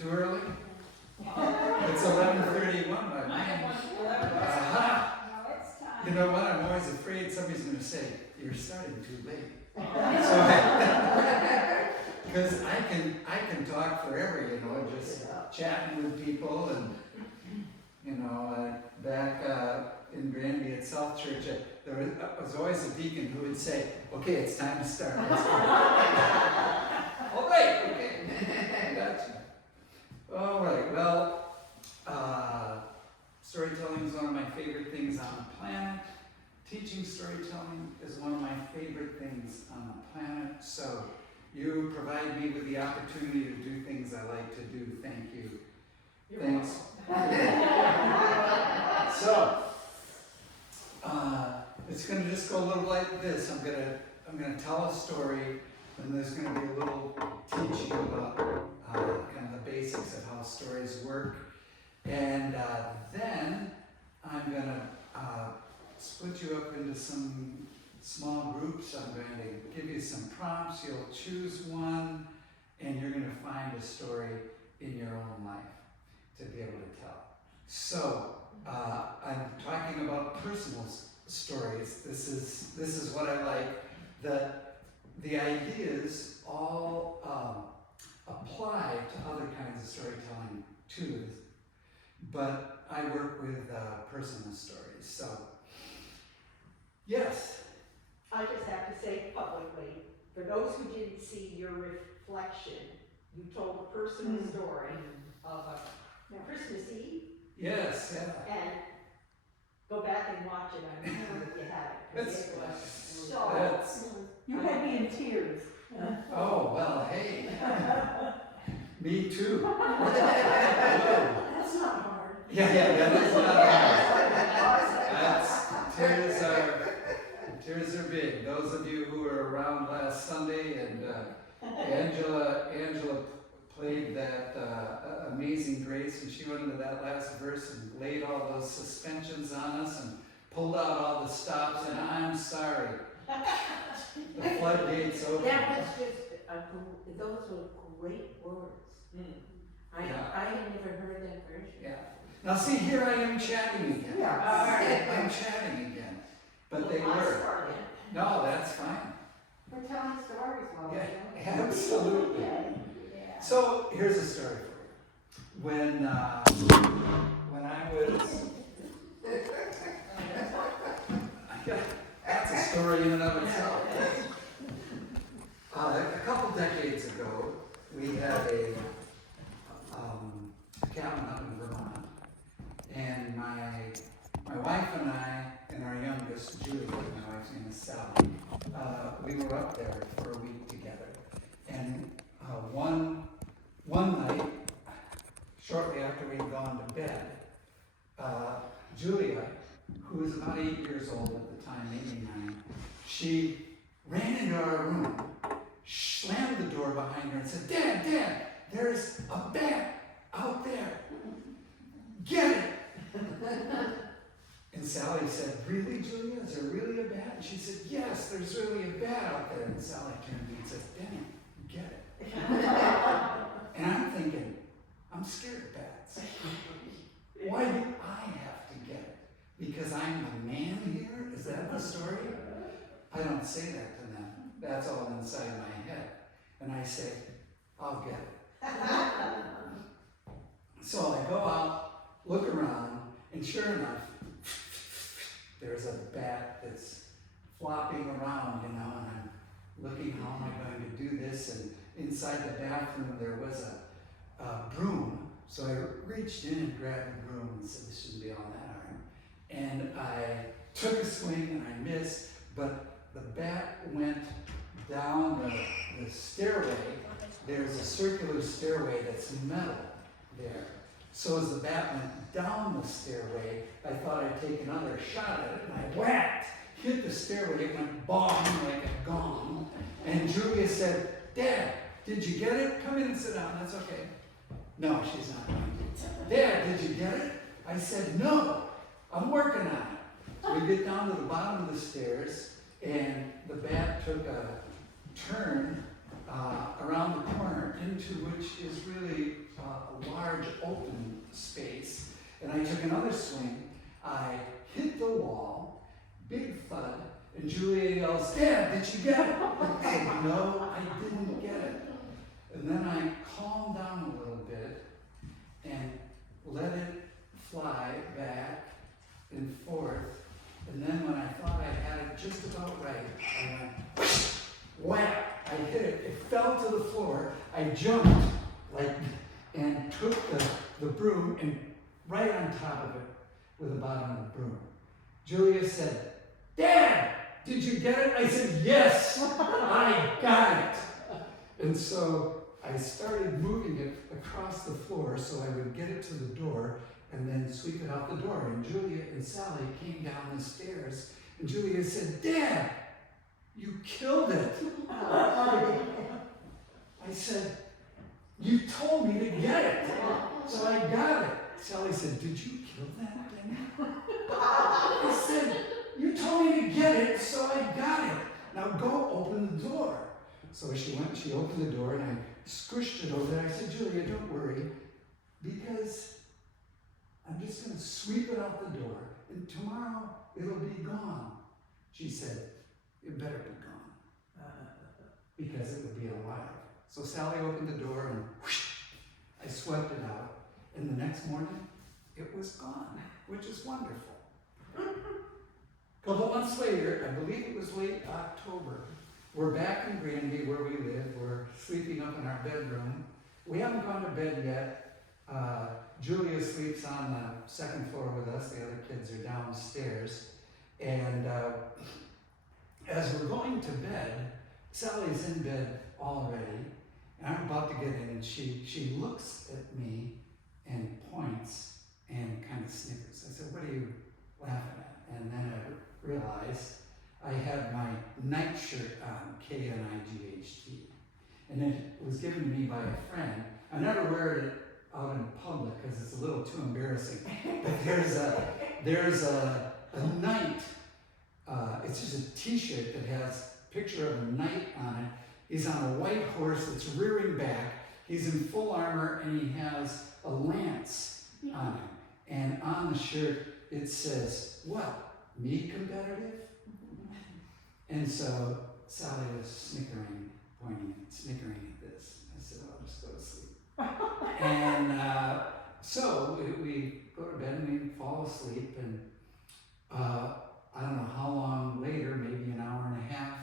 Too early? It's 11:31 by mine. No, it's time. You know what? I'm always afraid somebody's going to say, you're starting too late. Because I can talk forever, you know, just chatting with people and, you know, back in Granby at South Church, there was always a deacon who would say, okay, it's time to start. All right, okay, gotcha. All right, well, storytelling is one of my favorite things on the planet. Teaching storytelling is one of my favorite things on the planet. So you provide me with the opportunity to do things I like to do. Thank you. Thanks. So it's going to just go a little like this. I'm going to tell a story, and there's going to be a little teaching about kind of the basics of how stories work, and then I'm going to split you up into some small groups. I'm going to give you some prompts. You'll choose one, and you're going to find a story in your own life to be able to tell. So I'm talking about personal stories. This is what I like. The ideas all apply to other kinds of storytelling too, but I work with personal stories. So yes. I just have to say publicly, for those who didn't see your reflection, you told a personal story of a Christmas Eve. Yes, yeah. And go back and watch it. I remember if you had it. 'Cause it was so. You had me in tears. Oh, well, hey. Me too. That's not hard. Yeah, that is not hard. Tears are big. Those of you who were around last Sunday, and Angela played that Amazing Grace, and she went into that last verse and laid all those suspensions on us and pulled out all the stops, and I'm sorry. The floodgates open. That was just, those were great words. I had never heard that version. Yeah. Now see, here I am chatting again. Yeah. I'm chatting again. But they were. No, that's fine. We're telling stories while Yeah, absolutely. So here's a story for you. When I was, that's a story in and of itself. A couple decades ago, we had a cabin up in Vermont, and my wife and I and our youngest, Julie, my wife's name is Sally, we were up there for a week together. And one night, shortly after we'd gone to bed, Julia, who was about 8 years old at the time, maybe 9, she ran into our room, slammed the door behind her and said, Dad, there's a bat out there. Get it! And Sally said, really, Julia? Is there really a bat? And she said, yes, there's really a bat out there. And Sally turned to me and said, Denny, get it. And I'm thinking, I'm scared of bats. Why do I have to get it? Because I'm the man here? Is that the story? I don't say that to them. That's all inside my head. And I say, I'll get it. So I go out, look around, and sure enough, there's a bat that's flopping around, you know, and I'm looking, how am I going to do this? And inside the bathroom there was a broom. So I reached in and grabbed the broom and said, this shouldn't be on that arm. And I took a swing and I missed, but the bat went down the stairway. There's a circular stairway that's metal there. So as the bat went down the stairway, I thought I'd take another shot at it, and I whacked, hit the stairway, it went bong like a gong. And Julia said, Dad, did you get it? Come in and sit down, that's okay. No, she's not going to. Dad, did you get it? I said, no, I'm working on it. So we get down to the bottom of the stairs, and the bat took a turn around the corner into which is really a large open space, and I took another swing. I hit the wall, big thud, and Julia yells, "Dad, did you get it?" I said, "No, I didn't get it." And then I calmed down a little bit and let it fly back and forth. And then when I thought I had it just about right, I went wham! I hit it. It fell to the floor. I jumped and took the broom and right on top of it with the bottom of the broom. Julia said, "Dad, did you get it?" I said, "Yes, I got it." And so I started moving it across the floor so I would get it to the door and then sweep it out the door. And Julia and Sally came down the stairs, and Julia said, "Dad, you killed it." I said, "You told me to get it, so I got it." Sally said, "Did you kill that thing?" I said, "You told me to get it, so I got it. Now go open the door." So she went, she opened the door, and I squished it over there. I said, "Julia, don't worry, because I'm just going to sweep it out the door, and tomorrow it'll be gone." She said, "It better be gone, because it would be alive." So Sally opened the door, and whoosh, I swept it out, and the next morning, it was gone, which is wonderful. A couple months later, I believe it was late October, we're back in Granby where we live. We're sleeping up in our bedroom. We haven't gone to bed yet. Julia sleeps on the second floor with us. The other kids are downstairs. And as we're going to bed, Sally's in bed already, and I'm about to get in, and she looks at me and points and kind of snickers. I said, "What are you laughing at?" And then I realized I had my nightshirt on, K-N-I-G-H-T. And it was given to me by a friend. I never wear it out in public because it's a little too embarrassing. But there's a knight. It's just a t-shirt that has a picture of a knight on it. He's on a white horse that's rearing back. He's in full armor, and he has a lance on him. And on the shirt it says, "What, me competitive?" And so Sally was snickering at this. I said, "I'll just go to sleep." And so we go to bed and we fall asleep, and I don't know how long later, maybe an hour and a half,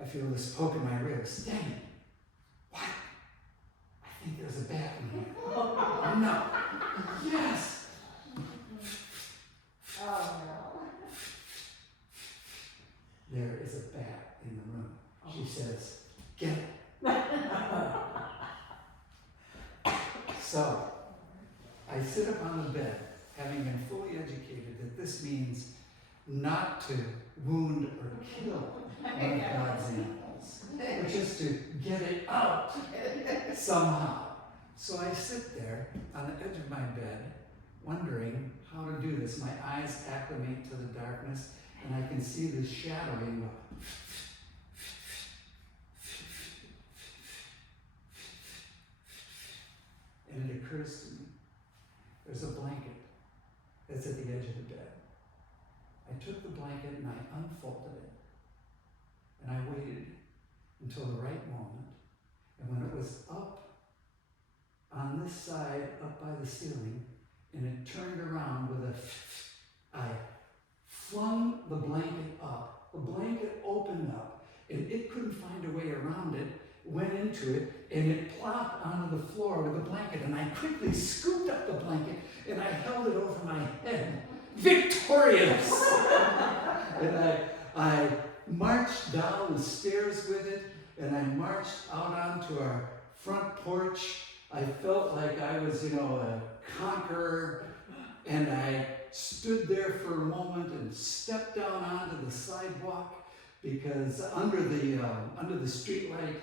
I feel this poke in my ribs. "Denny, what? I think there's a bat in here." "No." "Yes." Oh, no. "There is a bat in the room." She says, "Get it." So I sit up on the bed, having been fully educated that this means not to wound or kill one of God's animals, but just to get it out somehow. So I sit there on the edge of my bed, wondering how to do this. My eyes acclimate to the darkness, and I can see this shadowing go. And it occurs to me, there's a blanket that's at the edge of the bed. I took the blanket and I unfolded it, and I waited until the right moment, and when it was up on this side, up by the ceiling, and it turned around with I flung the blanket up. The blanket opened up, and it couldn't find a way around it, went into it, and it plopped onto the floor with the blanket, and I quickly scooped up the blanket, and I held it over my head, victorious! And I marched down the stairs with it, and I marched out onto our front porch. I felt like I was, a conqueror, and I stood there for a moment and stepped down onto the sidewalk because under the street light,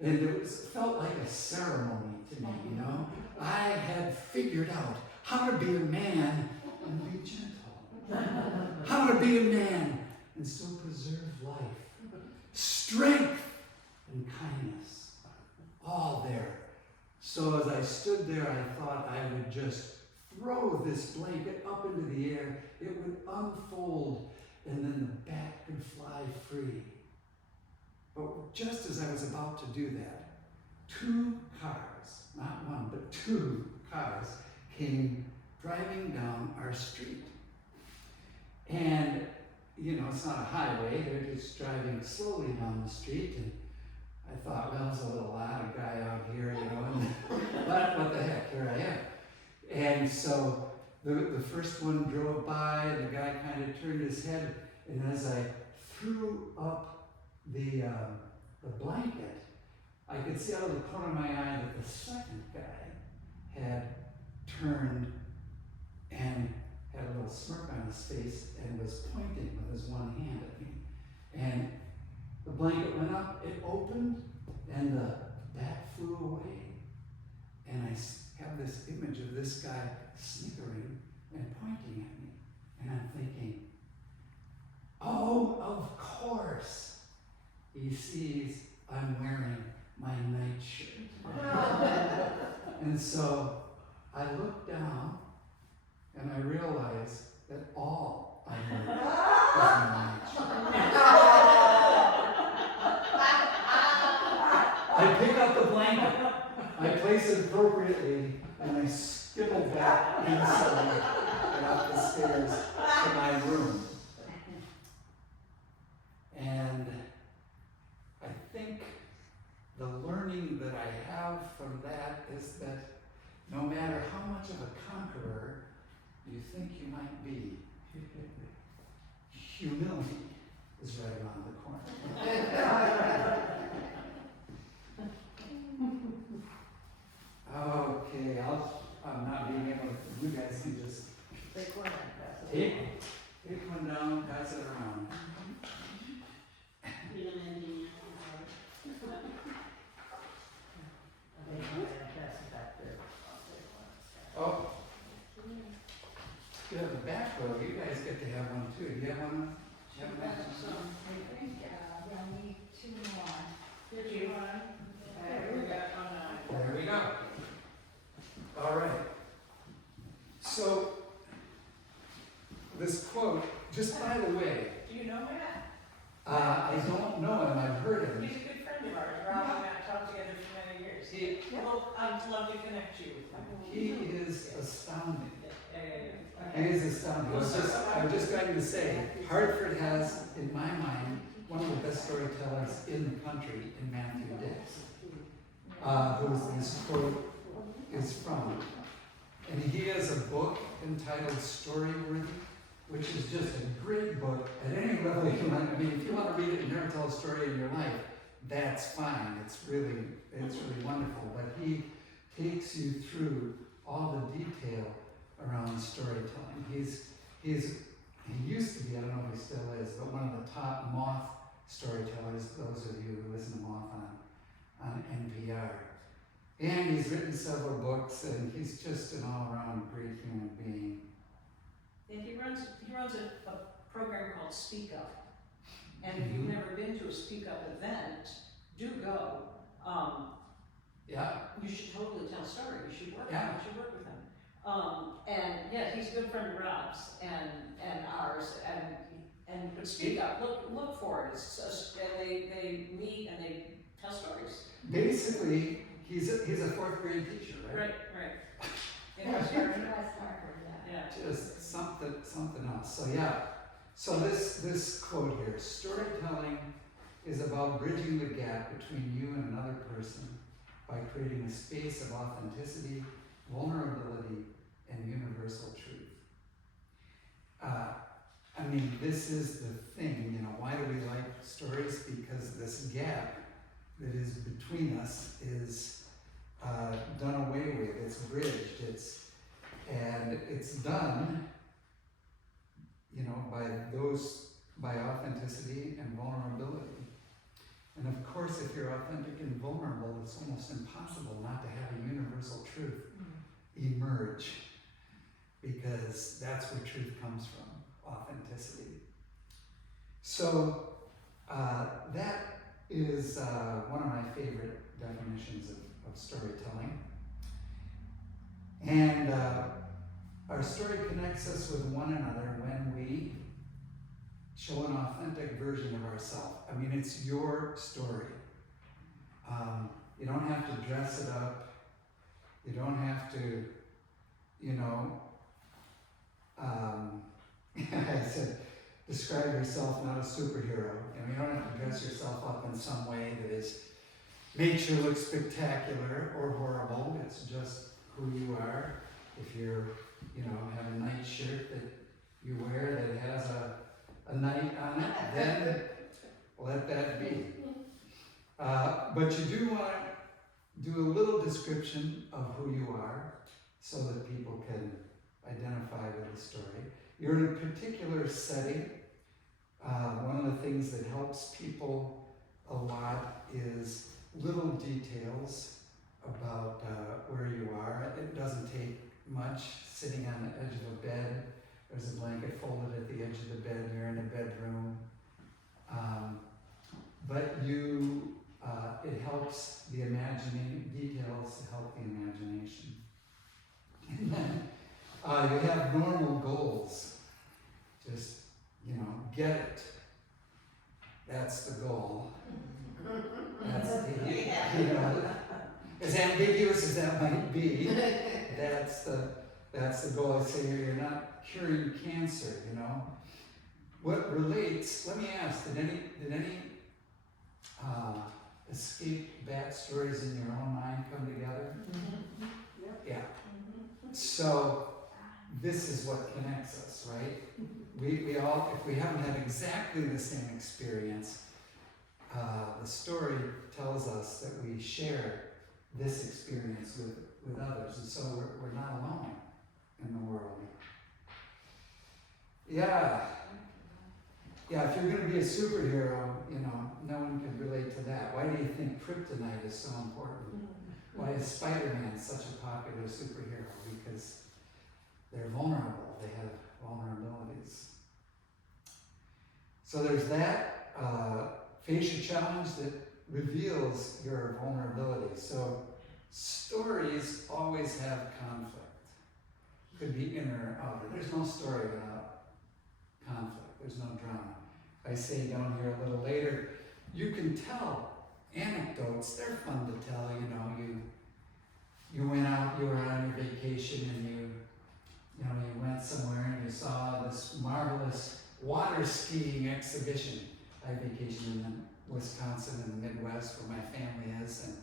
and it felt like a ceremony to me, I had figured out how to be a man and be gentle, how to be a man and still preserve life, strength and kindness, all there, So as I stood there, I thought I would just throw this blanket up into the air. It would unfold, and then the bat could fly free. But just as I was about to do that, 2 cars, not one, but 2 cars, came driving down our street. And, you know, it's not a highway, they're just driving slowly down the street. And I thought, well, there's a little loud guy out here, you know, but what the heck, here I am. And so the first one drove by, and the guy kind of turned his head, and as I threw up the blanket, I could see out of the corner of my eye that the second guy had turned and had a little smirk on his face and was pointing with his one hand at me. And the blanket went up, it opened, and the bat flew away. And I have this image of this guy snickering and pointing at me. And I'm thinking, oh, of course, he sees I'm wearing my nightshirt. And so I looked down and I realized that all I wore was my nightshirt. I pick up the blanket, I place it appropriately, and I skittle back inside and up the stairs to my room. And I think the learning that I have from that is that no matter how much of a conqueror you think you might be, humility is right around the corner. Okay, I'm not being able to, you guys can just take one down, pass it around. Oh, you have the back row, you guys get to have one too. Do you have one? You have one? I think, we'll need 2 more. Did you want? There we go. All right. So, this quote, just by the way, Do you know Matt? I don't know him, I've heard of He's him. a good friend of ours. Rob and Matt taught together for many years. Well, I'd love to connect you with him. He is astounding. Yeah. He is astounding. I was just going to say, Hartford has, in my mind, one of the best storytellers in the country in Matthew Dix, who this quote is from. And he has a book entitled Storyworthy, which is just a great book at any level you want. I mean, if you want to read it and never tell a story in your life, that's fine. It's really wonderful. But he takes you through all the detail around storytelling. He used to be, I don't know if he still is, but one of the top Moth storytellers, those of you who listen to Moth on NPR. And he's written several books, and he's just an all-around great human being. And he runs a program called Speak Up. And if you've never been to a Speak Up event, do go. Yeah. You should totally tell a story. You should work with him. And yeah, he's a good friend of Rob's and ours. But Speak Up, look for it. And they meet and they tell stories. Basically, he's a 4th grade teacher, right? Right. Yeah, Just something else. So yeah. So this quote here: storytelling is about bridging the gap between you and another person by creating a space of authenticity, vulnerability, and universal truth. I mean, this is the thing, you know, why do we like stories? Because this gap that is between us is done away with, it's bridged, and it's done, you know, by authenticity and vulnerability. And of course, if you're authentic and vulnerable, it's almost impossible not to have a universal truth emerge, because that's where truth comes from, authenticity. So that is one of my favorite definitions of storytelling. our story connects us with one another when we show an authentic version of ourselves. I mean, it's your story. You don't have to dress it up. You don't have to, I said, describe yourself not a superhero. You don't have to dress yourself up in some way that makes you look spectacular or horrible. It's just who you are. If you're, have a nice shirt that you wear that has a knight on it, then let that be. But you do want to do a little description of who you are so that people can identify with the story. You're in a particular setting. One of the things that helps people a lot is little details about where you are. It doesn't take much. Sitting on the edge of a bed, there's a blanket folded at the edge of the bed, you're in a bedroom. But it helps the details help the imagination. And then you have normal goals. Just, get it. That's the goal. That's as ambiguous as that might be, that's the goal. I say here, you're not curing cancer, What relates, let me ask, did any escape backstories in your own mind come together? Mm-hmm. Yep. Yeah. Mm-hmm. So this is what connects us, right? We all, if we haven't had exactly the same experience, the story tells us that we share this experience with others, and so we're not alone in the world. Yeah, if you're going to be a superhero, no one can relate to that. Why do you think kryptonite is so important? Why is Spider-Man such a popular superhero? Because they're vulnerable. They have vulnerabilities. So there's that. Face a challenge that reveals your vulnerability. So stories always have conflict. Could be inner or outer. There's no story without conflict. There's no drama. I say down here a little later, you can tell anecdotes. They're fun to tell. You went out, you were on your vacation, and you went somewhere and you saw this marvelous water skiing exhibition. I vacation in Wisconsin in the Midwest where my family is, and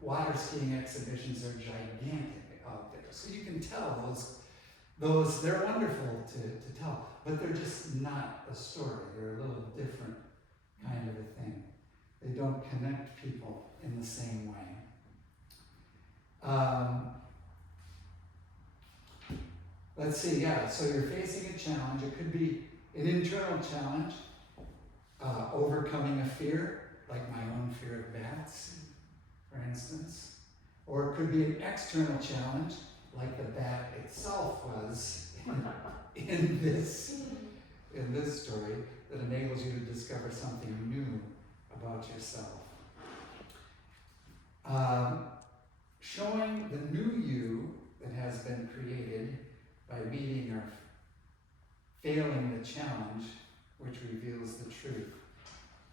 water skiing exhibitions are gigantic out there. So you can tell those they're wonderful to tell, but they're just not a story. They're a little different kind of a thing. They don't connect people in the same way. Let's see, so you're facing a challenge. It could be an internal challenge, overcoming a fear, like my own fear of bats, for instance. Or it could be an external challenge, like the bat itself was in this story, that enables you to discover something new about yourself. Showing the new you that has been created by meeting or failing the challenge, which reveals the truth.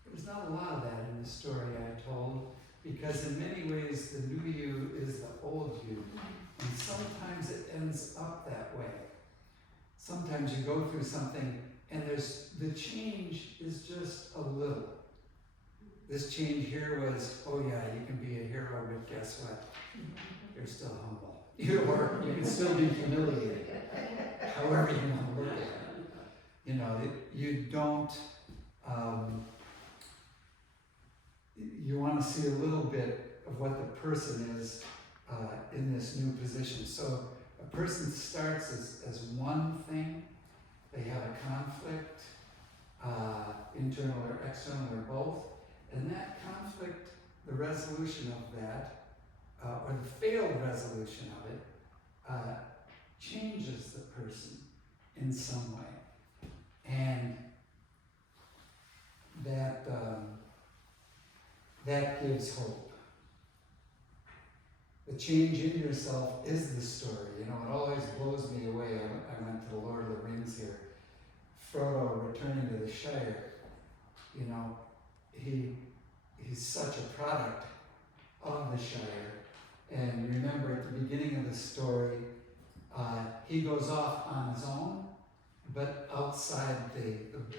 There's not a lot of that in the story I told, because in many ways the new you is the old you, and sometimes it ends up that way. Sometimes you go through something and the change is just a little. This change here was, you can be a hero, but guess what? You're still humble. You can still be humiliated, however you want to look at it. You don't, you want to see a little bit of what the person is in this new position. So a person starts as one thing. They have a conflict, internal or external or both. And that conflict, the resolution of that, or the failed resolution of it, changes the person in some way. And that gives hope. the change in yourself is the story. You know, it always blows me away. I went to the Lord of the Rings here. Frodo returning to the Shire, you know, he's such a product of the Shire. And remember at the beginning of the story, he goes off on his own, but outside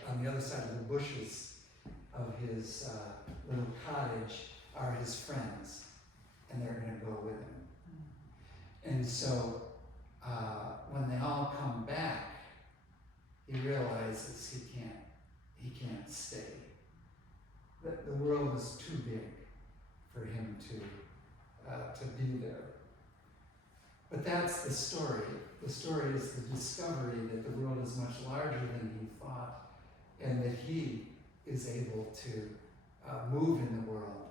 on the other side of the bushes of his little cottage are his friends, and they're going to go with him. And so when they all come back, he realizes he can't stay. The world is too big for him to be there. But that's the story. The story is the discovery that the world is much larger than he thought, and that he is able to move in the world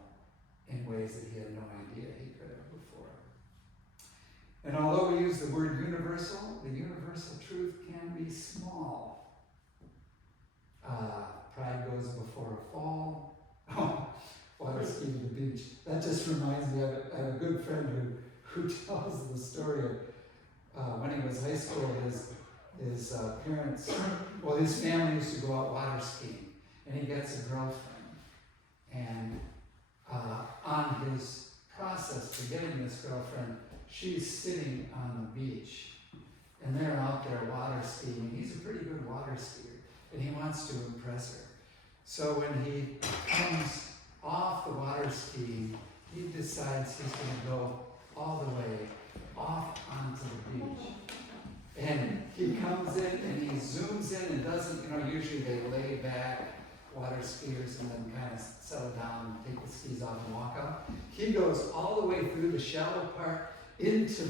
in ways that he had no idea he could have before. And although we use the word universal, the universal truth can be small. Pride goes before a fall. Water ski to the beach. That just reminds me of it. I have a good friend who tells the story of when he was high school, his parents, well, his family used to go out water skiing, and he gets a girlfriend. And on his process to getting this girlfriend, she's sitting on the beach, and they're out there water skiing. He's a pretty good water skier, and he wants to impress her. So when he comes off the water skiing, he decides he's going to go all the way off onto the beach. And he comes in and he zooms in and doesn't, usually they lay back, water skiers, and then kind of settle down and take the skis off and walk out. He goes all the way through the shallow part into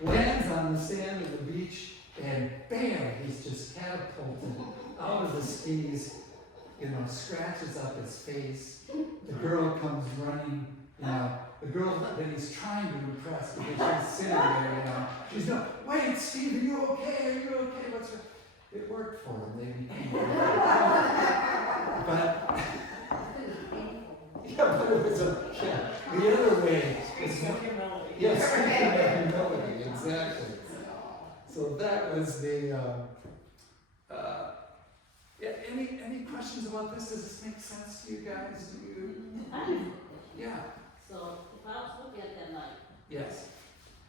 lands on the sand of the beach, and bam, he's just catapulted out of the skis, scratches up his face. The girl comes running, the girl that he's trying to impress, because she's sitting there, she's not, wait, Steve, are you okay? Are you okay? What's her? It worked for him. They became but it was the other way. Humility. Yes, humility, exactly. So that was the. Any questions about this? Does this make sense to you guys? Do you? Yeah. So if I was looking at that like, Yes.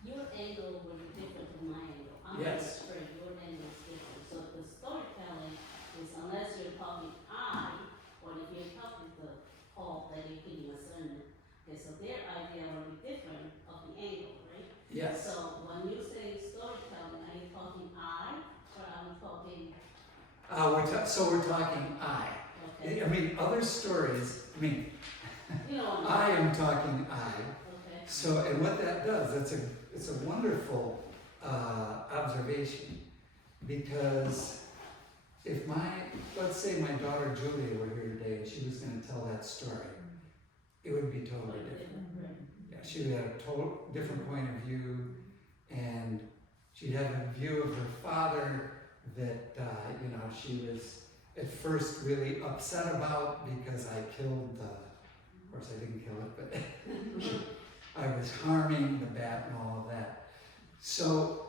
your angle will be different from my angle. I'm Yes. sure your angle is different. So the storytelling is unless you're talking I, or if you're talking to Paul, that you're giving a sermon. Okay, so their idea will be different of the angle, right? Yes. So when you say storytelling, are you talking I, or are you talking, We're talking I. okay? I mean, other stories. You know, I am talking I. okay. So, and what that does, it's a wonderful observation, because if let's say my daughter Julia were here today and she was going to tell that story, it would be totally different. Yeah, she would have a total different point of view, and she'd have a view of her father that she was at first really upset about, because I killed of course I didn't kill it, but I was harming the bat and all of that. So,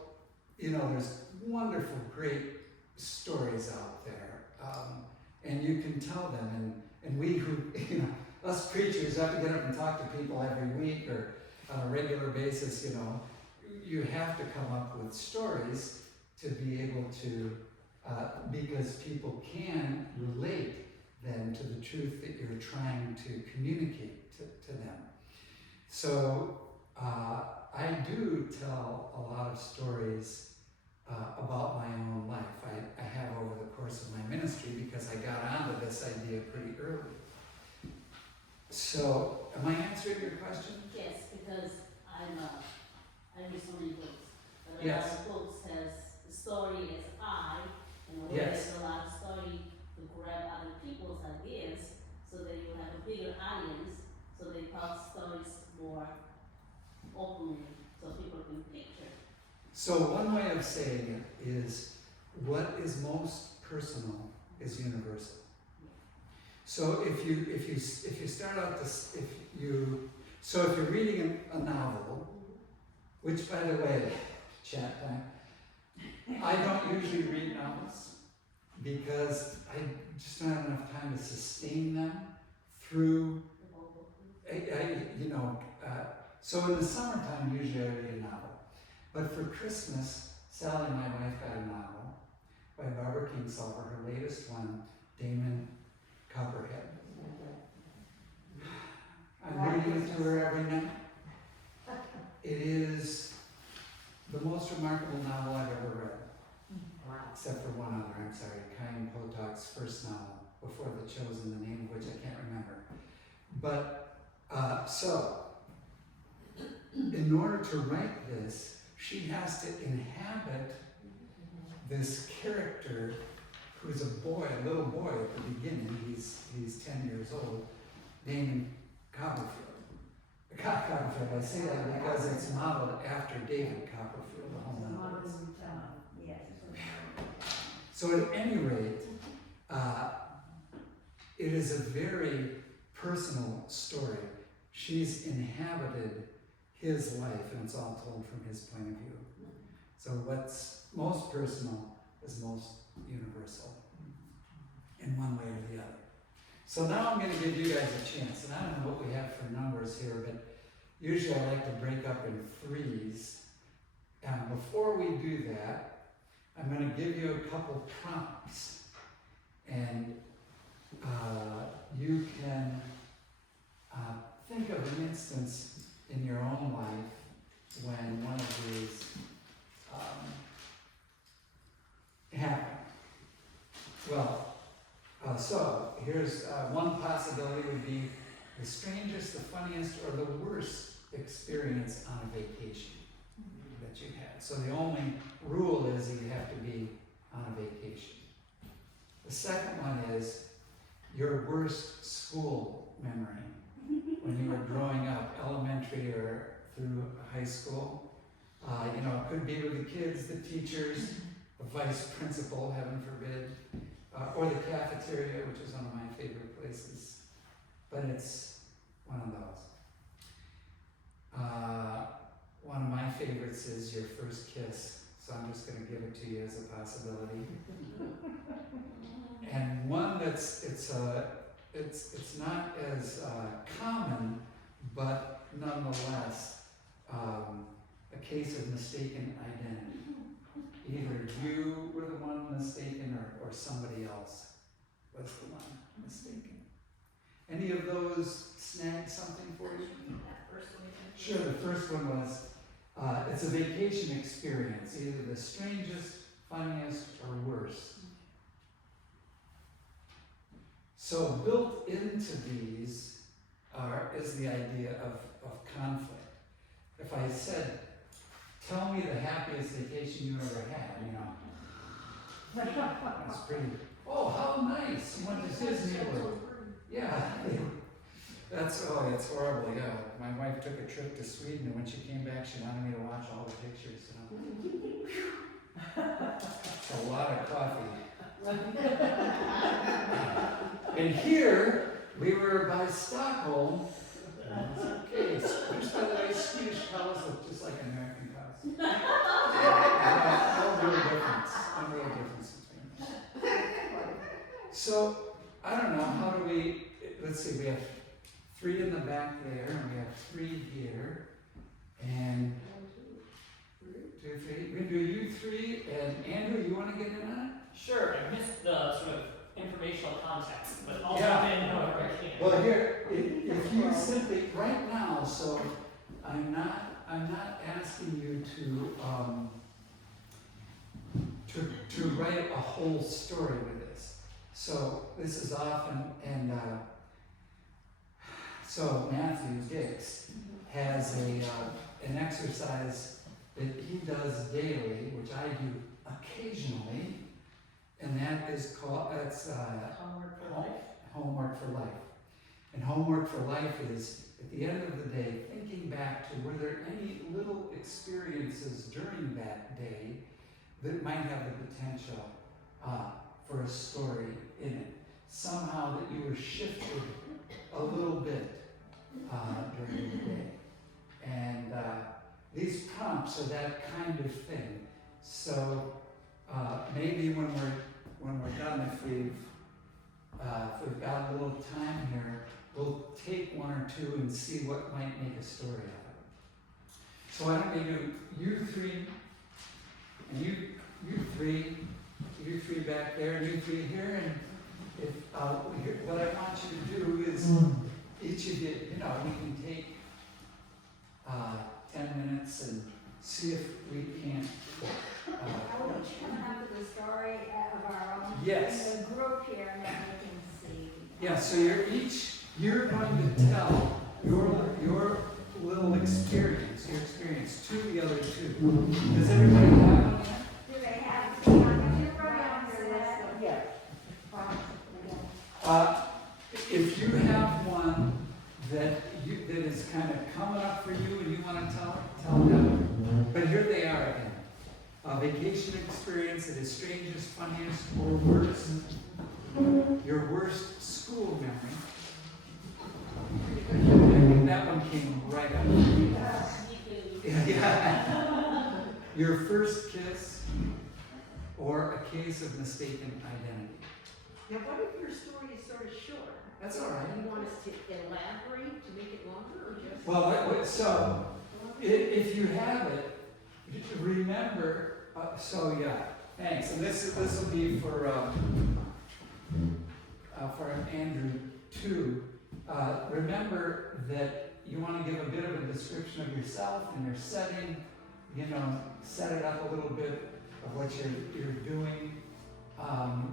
there's wonderful, great stories out there, and you can tell them, and we who, us preachers have to get up and talk to people every week or on a regular basis, you have to come up with stories to be able to, because people can relate then to the truth that you're trying to communicate to them. So I do tell a lot of stories about my own life. I have over the course of my ministry, because I got onto this idea pretty early. So, am I answering your question? Yes, because I read so many books. But a Yes. lot of books has the story as I, and Yes. there's a lot of story to grab other people's ideas, so that you have a bigger audience, so they tell stories more openly, so people can picture. So one way of saying it is, what is most personal is universal. So if you start out this, if you So if you're reading a novel, which by the way, chat time, I don't usually read novels because I just don't have enough time to sustain them through, so in the summertime usually I read a novel. But for Christmas, Sally, my wife, got a novel by Barbara Kingsolver, her latest one, Damon Copperhead. I'm reading it to her every night. It is the most remarkable novel I've ever read, except for one other, I'm sorry, Chaim Potok's first novel, Before the Chosen, the name of which I can't remember. But, so, in order to write this, she has to inhabit this character who's a boy, a little boy at the beginning. He's 10 years old, named Copperfield. Copperfield, I say that because it's modeled after David Copperfield, the home novel. So at any rate, it is a very personal story. She's inhabited his life, and it's all told from his point of view. So what's most personal is most universal in one way or the other. So now I'm going to give you guys a chance, and I don't know what we have for numbers here, but usually I like to break up in threes. And before we do that, I'm going to give you a couple prompts, and you can think of an instance in your own life when one of these happened. Well, so here's one possibility would be the strangest, the funniest, or the worst experience on a vacation that you had. So the only rule is you have to be on a vacation. The second one is your worst school memory when you were growing up, elementary or through high school. It could be with the kids, the teachers, the vice principal, heaven forbid, or the cafeteria, which is one of my favorite places. But it's one of those. One of my favorites is your first kiss, so I'm just going to give it to you as a possibility. And one that's it's not as common, but nonetheless a case of mistaken identity. Either you were the one mistaken, or somebody else was the one mistaken. Any of those snag something for you? Sure, the first one was, it's a vacation experience, either the strangest, funniest, or worst. So built into these is the idea of conflict. If I said, tell me the happiest vacation you ever had, that's pretty, oh, how nice, you went to Disney World. Yeah, it's horrible, yeah. My wife took a trip to Sweden, and when she came back, she wanted me to watch all the pictures, It's a lot of coffee. And here, we were by Stockholm. Okay, which by the way, Swedish cows look just like American cows. No real difference between them. So, I don't know, how do we, let's see, we have 3 in the back there, and we have 3 here, and 1, 2, 3. We do you 3, and Andrew, you want to get in on it? Sure, I missed the sort of informational context, but I'll Yeah. jump in however I can. Well, here, if you simply, right now, so I'm not asking you to write a whole story with this. So this is often, and so Matthew Dix has an exercise that he does daily, which I do occasionally, and that is called, Homework for life. Homework for life. And homework for life is, at the end of the day, thinking back to were there any little experiences during that day that might have the potential for a story in it. Somehow that you were shifted a little bit during the day. And these prompts are that kind of thing. So maybe when we're done, if we've got a little time here, we'll take one or two and see what might make a story out of it. So why don't we do you three, and you three back there, and you three here, and if what I want you to do is each of you, you can take 10 minutes and see if we can't. Are we each coming up with a story of our own? Yes. In a group here, and then we can see. Yeah, so you're going to tell your little experience, to the other two. Does everybody have one? Do they have to be on your program for that? Yes. If you have one that is kind of coming up for you and you want to tell them, but here they are again. A vacation experience that is strangest, funniest, or worst. Your worst school memory. I think that one came right up. Yeah. Your first kiss, or a case of mistaken identity. Now, what if your story is sort of short? That's all right. Do you want us to elaborate to make it longer, or just? Well, so if you have it, remember. So yeah, thanks. And this will be for Andrew too. Remember that you want to give a bit of a description of yourself and your setting. Set it up a little bit of what you're doing,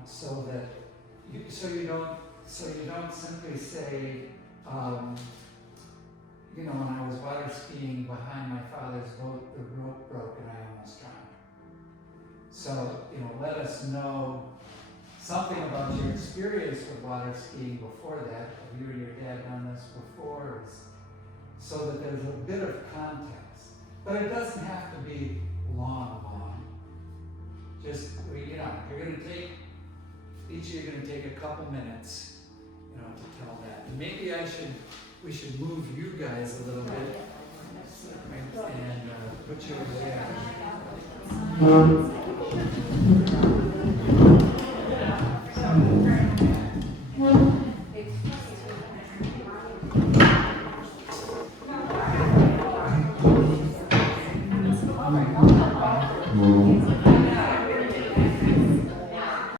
so that you don't simply say, when I was water skiing behind my father's boat, the rope broke and I almost drowned. So, let us know something about your experience with water skiing before that. Have you or your dad done this before? So that there's a bit of context. But it doesn't have to be long. Just, you're going to take, each of you are going to take a couple minutes, to tell that. And maybe we should move you guys a little bit and put you over there. It's